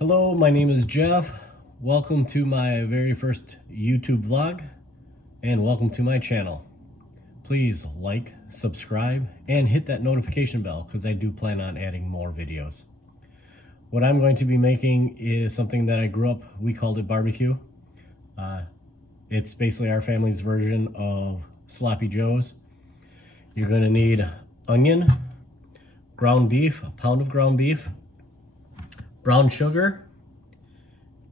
Hello, my name is Jeff. Welcome to my very first YouTube vlog, and welcome to my channel. Please like, subscribe, and hit that notification bell because I do plan on adding more videos. What I'm going to be making is something that I grew up, we called it barbecue. It's basically our family's version of sloppy joes. You're going to need onion, ground beef, a pound of ground beef, brown sugar,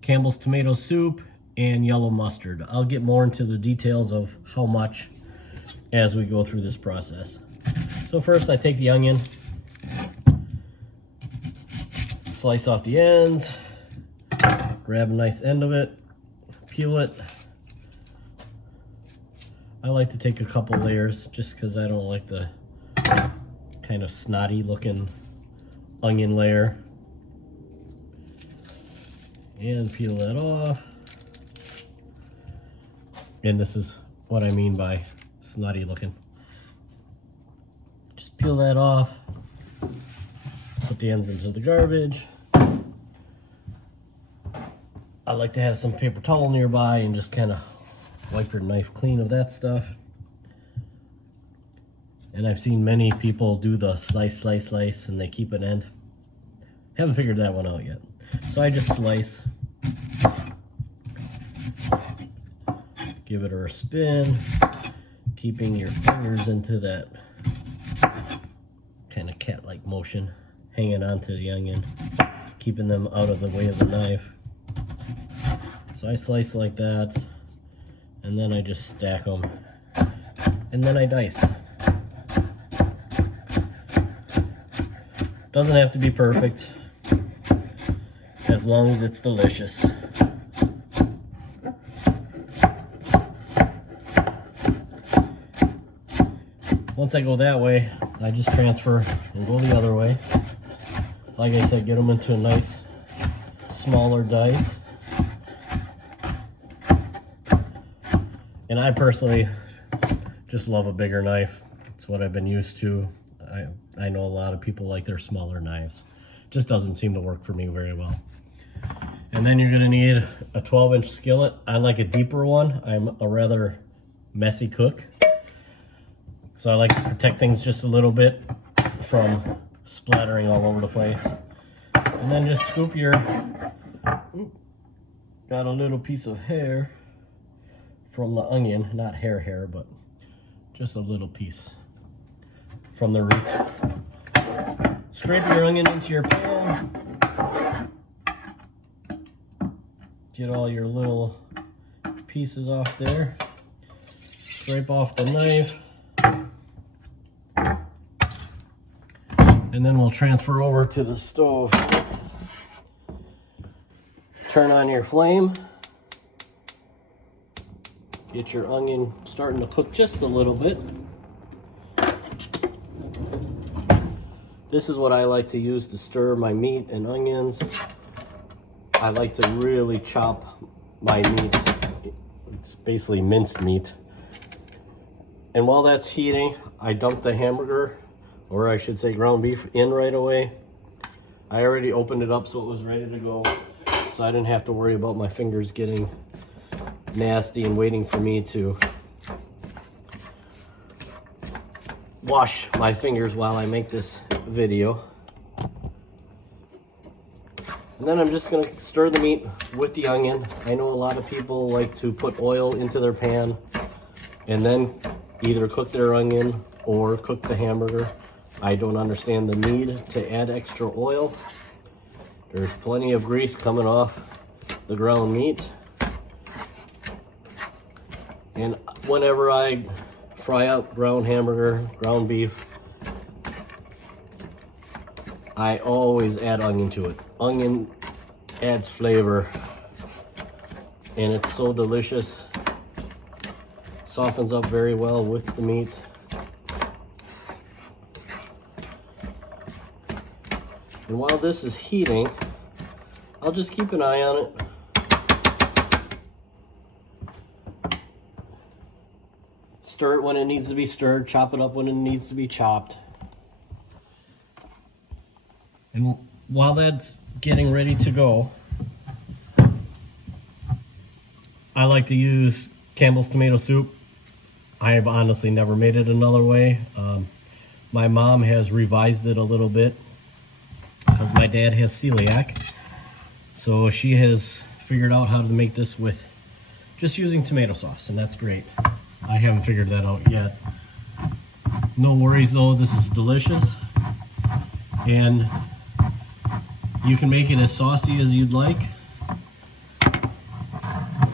Campbell's tomato soup, and yellow mustard. I'll get more into the details of how much as we go through this process. So first I take the onion, slice off the ends, grab a nice end of it, peel it. I like to take a couple layers just because I don't like the kind of snotty looking onion layer. And peel that off. And this is what I mean by snotty looking. Just peel that off. Put the ends into the garbage. I like to have some paper towel nearby and just kind of wipe your knife clean of that stuff. And I've seen many people do the slice, and they keep an end. Haven't figured that one out yet. So I just slice, give it a spin, keeping your fingers into that kind of cat-like motion, hanging onto the onion, keeping them out of the way of the knife. So I slice like that, and then I just stack them, and then I dice. Doesn't have to be perfect, as long as it's delicious. Once I go that way, I just transfer and go the other way. Like I said, get them into a nice smaller dice. And I personally just love a bigger knife. It's what I've been used to. I know a lot of people like their smaller knives. Just doesn't seem to work for me very well. And then you're gonna need a 12-inch skillet. I like a deeper one. I'm a rather messy cook, so I like to protect things just a little bit from splattering all over the place. And then just scoop your, got a little piece of hair from the onion, not hair, but just a little piece from the root. Scrape your onion into your pan. Get all your little pieces off there. Scrape off the knife. And then we'll transfer over to the stove. Turn on your flame. Get your onion starting to cook just a little bit. This is what I like to use to stir my meat and onions. I like to really chop my meat. It's basically minced meat. And while that's heating, I dump the hamburger, or I should say ground beef, in right away. I already opened it up so it was ready to go, so I didn't have to worry about my fingers getting nasty and waiting for me to wash my fingers while I make this video. And then I'm just gonna stir the meat with the onion. I know a lot of people like to put oil into their pan and then either cook their onion or cook the hamburger. I don't understand the need to add extra oil. There's plenty of grease coming off the ground meat. And whenever I fry up ground hamburger, ground beef, I always add onion to it. Onion adds flavor, and it's so delicious. Softens up very well with the meat. And while this is heating, I'll just keep an eye on it. Stir it when it needs to be stirred, chop it up when it needs to be chopped. And while that's getting ready to go, I like to use Campbell's tomato soup. I've honestly never made it another way. My mom has revised it a little bit because my dad has celiac. So she has figured out how to make this with just using tomato sauce, and that's great. I haven't figured that out yet. No worries though, this is delicious. And you can make it as saucy as you'd like.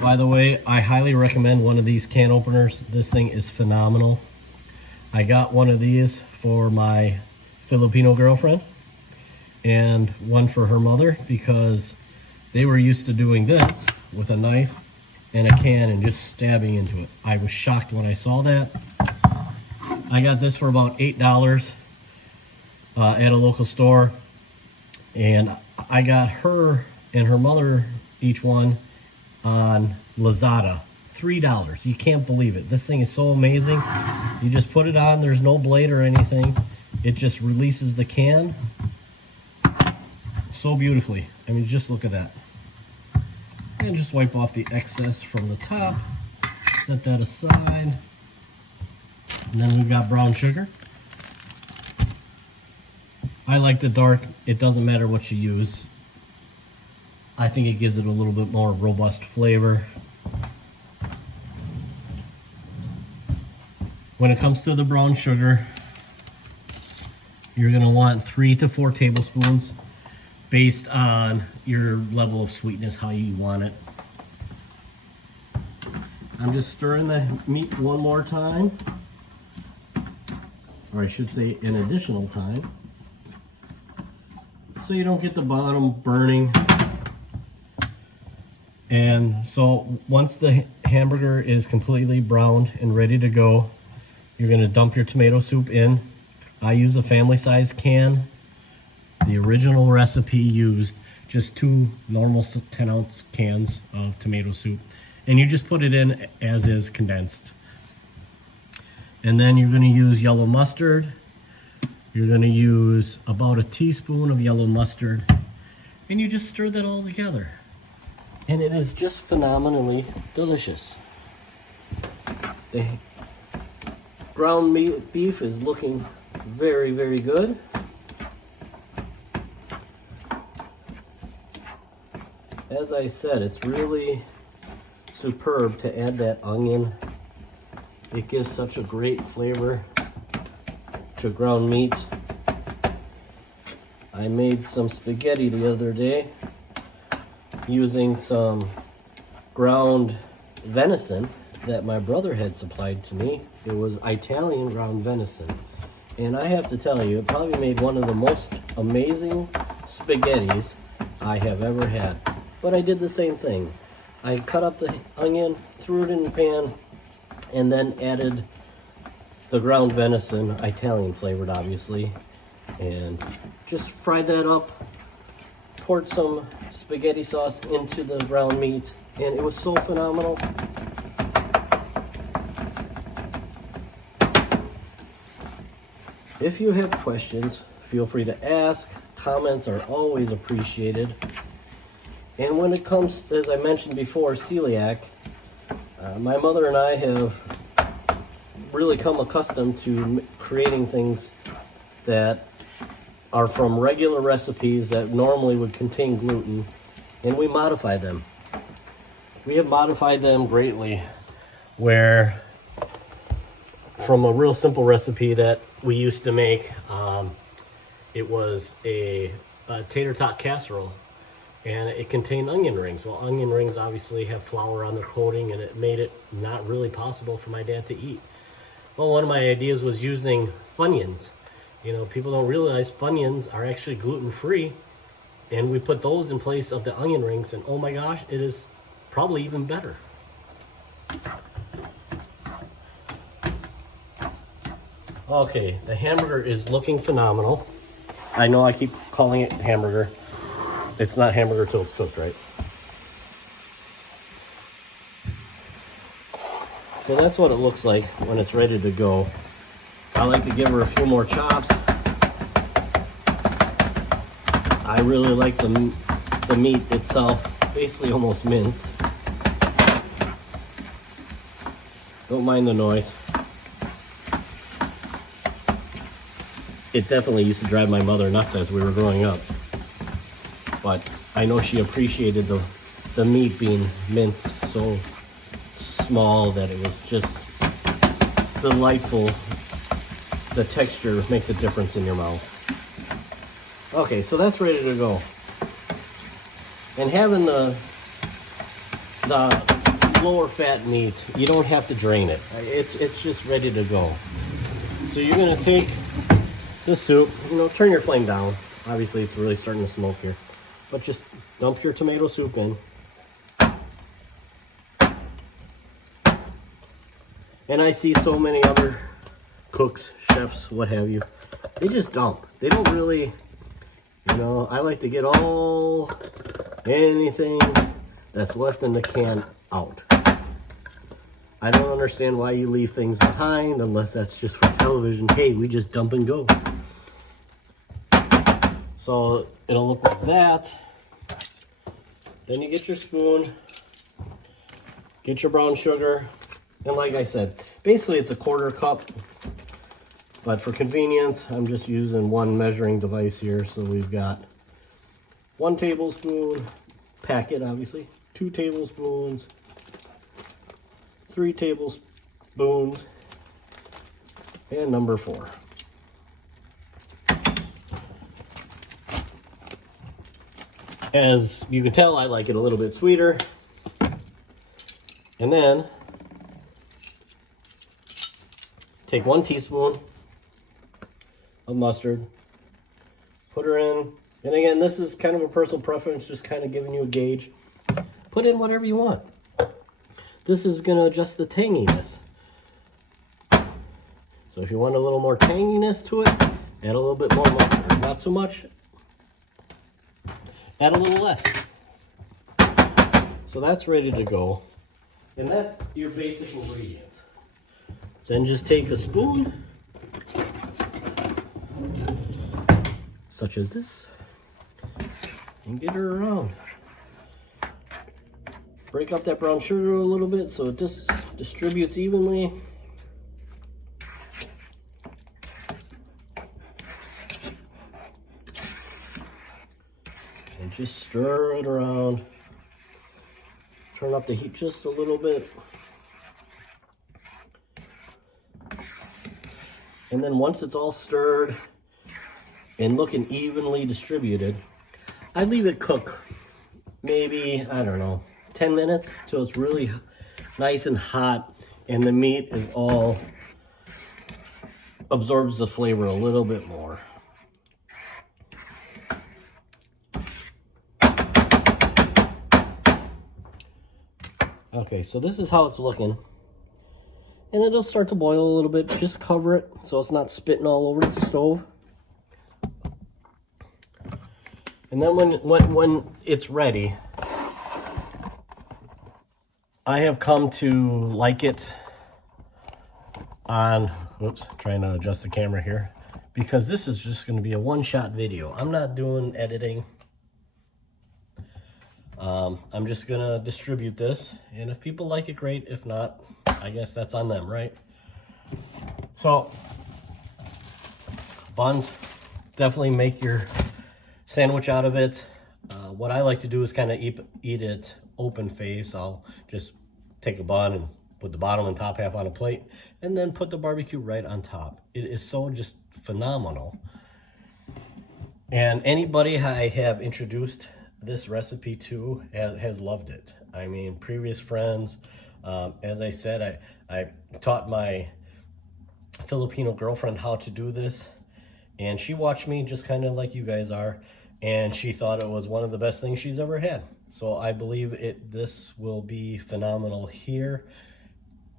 By the way, I highly recommend one of these can openers. This thing is phenomenal. I got one of these for my Filipino girlfriend and one for her mother because they were used to doing this with a knife and a can and just stabbing into it. I was shocked when I saw that. I got this for about $8 at a local store, and I got her and her mother each one on Lazada. $3. You can't believe it. This thing is so amazing. You just put it on, there's no blade or anything. It just releases the can so beautifully. I mean, just look at that. And just wipe off the excess from the top. Set that aside. And then we've got brown sugar. I like the dark. It doesn't matter what you use. I think it gives it a little bit more robust flavor. When it comes to the brown sugar, you're going to want 3 to 4 tablespoons based on your level of sweetness, how you want it. I'm just stirring the meat one more time, or I should say an additional time, so you don't get the bottom burning. And so once the hamburger is completely browned and ready to go, you're going to dump your tomato soup in. I use a family size can. The original recipe used just 2 normal 10-ounce cans of tomato soup. And you just put it in as is, condensed. And then you're going to use yellow mustard. You're going to use about a teaspoon of yellow mustard. And you just stir that all together. And it is just phenomenally delicious. The ground beef is looking very, very good. As I said, it's really superb to add that onion. It gives such a great flavor to ground meat. I made some spaghetti the other day using some ground venison that my brother had supplied to me. It was Italian ground venison. And I have to tell you, it probably made one of the most amazing spaghettis I have ever had. But I did the same thing. I cut up the onion, threw it in the pan, and then added the ground venison, Italian flavored obviously, and just fried that up, poured some spaghetti sauce into the ground meat, and it was so phenomenal. If you have questions, feel free to ask. Comments are always appreciated. And when it comes, as I mentioned before, celiac, my mother and I have really come accustomed to creating things that are from regular recipes that normally would contain gluten, and we modify them. We have modified them greatly, where from a real simple recipe that we used to make, it was a tater tot casserole, and it contained onion rings. Well, onion rings obviously have flour on their coating, and it made it not really possible for my dad to eat. Well, one of my ideas was using Funyuns. You know, people don't realize Funyuns are actually gluten-free, and we put those in place of the onion rings, and oh my gosh, it is probably even better. Okay, the hamburger is looking phenomenal. I know I keep calling it hamburger. It's not hamburger till it's cooked, right? So that's what it looks like when it's ready to go. I like to give her a few more chops. I really like the meat itself, basically almost minced. Don't mind the noise. It definitely used to drive my mother nuts as we were growing up. But I know she appreciated the meat being minced so small that it was just delightful. The texture makes a difference in your mouth. Okay, so that's ready to go. And having the lower fat meat, you don't have to drain it. It's just ready to go. So you're gonna take the soup, turn your flame down. Obviously it's really starting to smoke here. But just dump your tomato soup in. And I see so many other cooks, chefs, what have you, they just dump. They don't really, I like to get anything that's left in the can out. I don't understand why you leave things behind unless that's just for television. Hey, we just dump and go. So it'll look like that. Then you get your spoon, get your brown sugar, and like I said, basically it's a 1/4 cup, but for convenience, I'm just using one measuring device here. So we've got 1 tablespoon, packet obviously, 2 tablespoons, 3 tablespoons, and number 4. As you can tell, I like it a little bit sweeter. And then take 1 teaspoon of mustard, put her in. And again, this is kind of a personal preference, just kind of giving you a gauge. Put in whatever you want. This is going to adjust the tanginess. So if you want a little more tanginess to it, add a little bit more mustard. Not so much, add a little less. So that's ready to go. And that's your basic ingredients. Then just take a spoon, such as this, and get her around. Break up that brown sugar a little bit so it just distributes evenly. And just stir it around. Turn up the heat just a little bit. And then once it's all stirred and looking evenly distributed, I leave it cook maybe, I don't know, 10 minutes till it's really nice and hot and the meat is all absorbs the flavor a little bit more. Okay, so this is how it's looking. And it'll start to boil a little bit. Just cover it so it's not spitting all over the stove. And then when it's ready, I have come to like it on, whoops, trying to adjust the camera here, because this is just going to be a one-shot video. I'm not doing editing. I'm just going to distribute this, and if people like it, great. If not, I guess that's on them, right? So, buns, definitely make your sandwich out of it. What I like to do is kind of eat it open face. I'll just take a bun and put the bottom and top half on a plate, and then put the barbecue right on top. It is so just phenomenal. And anybody I have introduced this recipe to has loved it. I mean, previous friends, as I said, I taught my Filipino girlfriend how to do this, and she watched me just kind of like you guys are, and she thought it was one of the best things she's ever had. So I believe this will be phenomenal here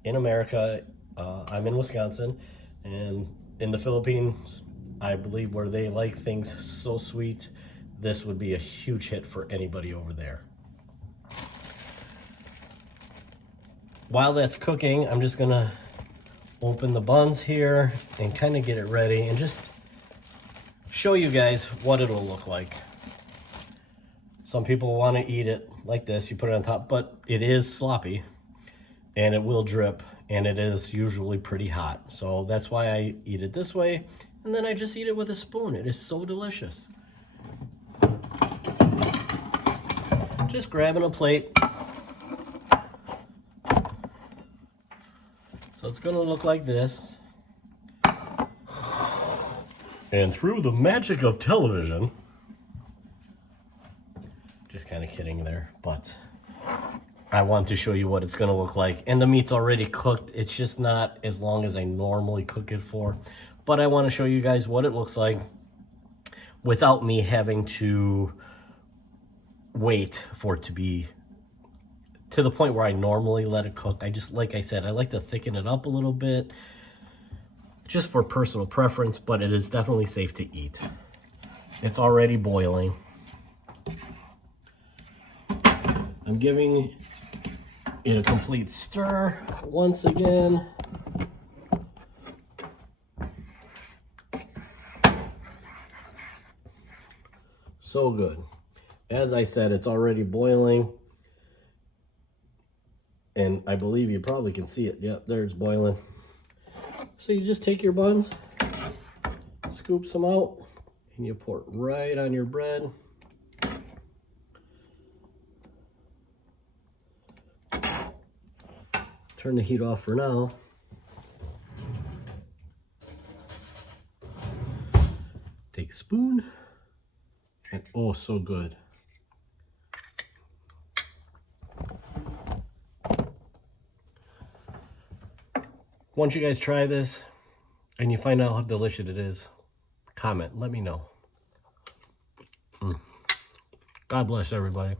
in America. I'm in Wisconsin, and in the Philippines, I believe where they like things so sweet, this would be a huge hit for anybody over there. While that's cooking, I'm just gonna open the buns here and kind of get it ready and just show you guys what it'll look like. Some people want to eat it like this, you put it on top, but it is sloppy and it will drip and it is usually pretty hot. So that's why I eat it this way, and then I just eat it with a spoon. It is so delicious. Just grabbing a plate. So it's gonna look like this. And through the magic of television, just kind of kidding there, but I want to show you what it's going to look like. And the meat's already cooked. It's just not as long as I normally cook it for. But I want to show you guys what it looks like without me having to wait for it to be to the point where I normally let it cook. I just, like I said, I like to thicken it up a little bit just for personal preference, but it is definitely safe to eat. It's already boiling. I'm giving it a complete stir once again. So good. As I said, it's already boiling. And I believe you probably can see it. Yep, there it's boiling. So you just take your buns, scoop some out, and you pour it right on your bread. Turn the heat off for now. Take a spoon, and oh, so good. Once you guys try this and you find out how delicious it is, comment, let me know. God bless everybody.